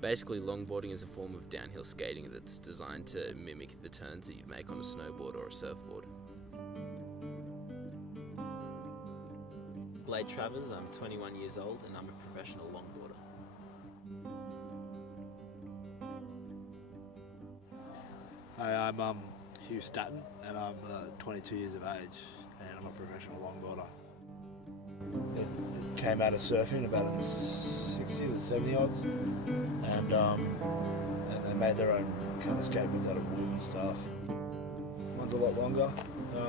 Basically, longboarding is a form of downhill skating that's designed to mimic the turns that you'd make on a snowboard or a surfboard. Blade Travers, I'm 21 years old and I'm a professional longboarder. Hi, I'm Hugh Statton and I'm 22 years of age and I'm a professional longboarder. It came out of surfing about in the 60s or 70 odds and they made their own kind of skateboards out of wood and stuff. One's a lot longer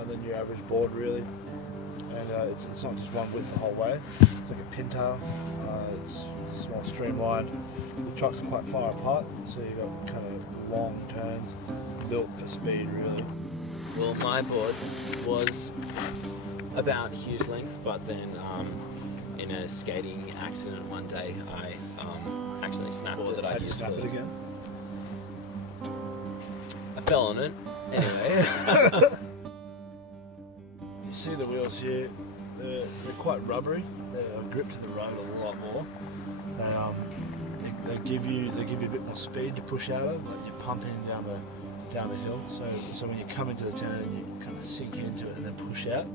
than your average board really, and it's not just one width the whole way. It's like a pintail. It's small, streamlined. The trucks are quite far apart, so you've got kind of long turns, built for speed really. Well, my board was about Hugh's length, but then in a skating accident one day, I accidentally snapped it. How'd you snap it again? I fell on it. Anyway. You see the wheels here, they're quite rubbery. They're gripped to the road a lot more. They give you a bit more speed to push out of, like you're pumping down the hill. So when you come into the turn, you kind of sink into it and then push out.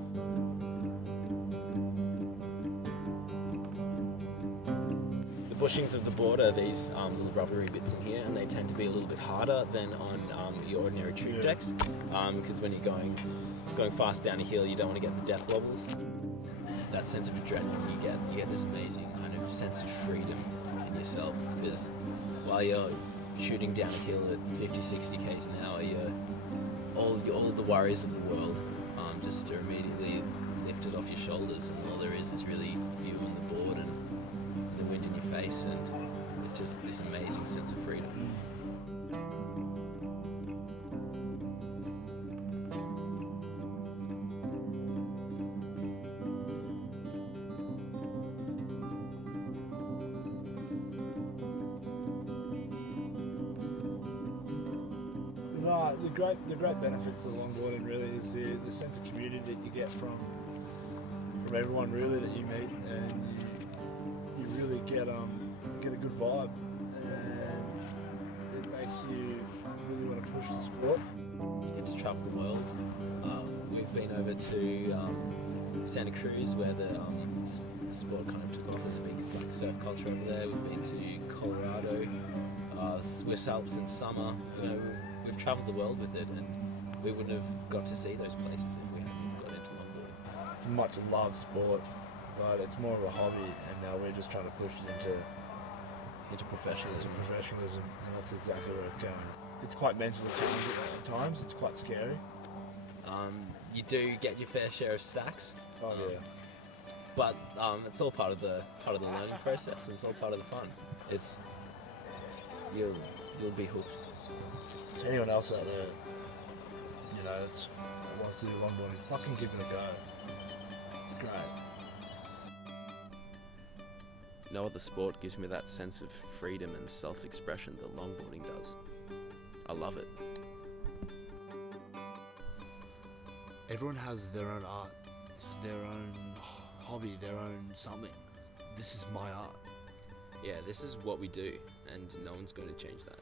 The bushings of the board are these little rubbery bits in here, and they tend to be a little bit harder than on your ordinary tube decks, because when you're going fast down a hill, you don't want to get the death wobbles. That sense of adrenaline you get this amazing kind of sense of freedom in yourself, because while you're shooting down a hill at 50-60 k's an hour, all of the worries of the world just are immediately lifted off your shoulders, and all there is really you on the board and the wind in your face, and it's just this amazing sense of freedom. No, the great benefits of longboarding really is the sense of community that you get from everyone really that you meet, and you really get a good vibe, and it makes you really want to push the sport. You get to travel the world. We've been over to Santa Cruz, where the sport kind of took off. There's a big surf culture over there. We've been to Colorado, Swiss Alps in summer. We've travelled the world with it, and we wouldn't have got to see those places if we hadn't got into longboarding. It's a much loved sport, but it's more of a hobby, and now we're just trying to push it Into professionalism. And that's exactly where it's going. It's quite mentally challenging at times. It's quite scary. You do get your fair share of stacks. Oh yeah. But it's all part of the learning process, and it's all part of the fun. You'll be hooked. To anyone else out there, that wants to do longboarding, fucking give it a go. It's great. No other sport gives me that sense of freedom and self-expression that longboarding does. I love it. Everyone has their own art, their own hobby, their own something. This is my art. Yeah, this is what we do, and no one's going to change that.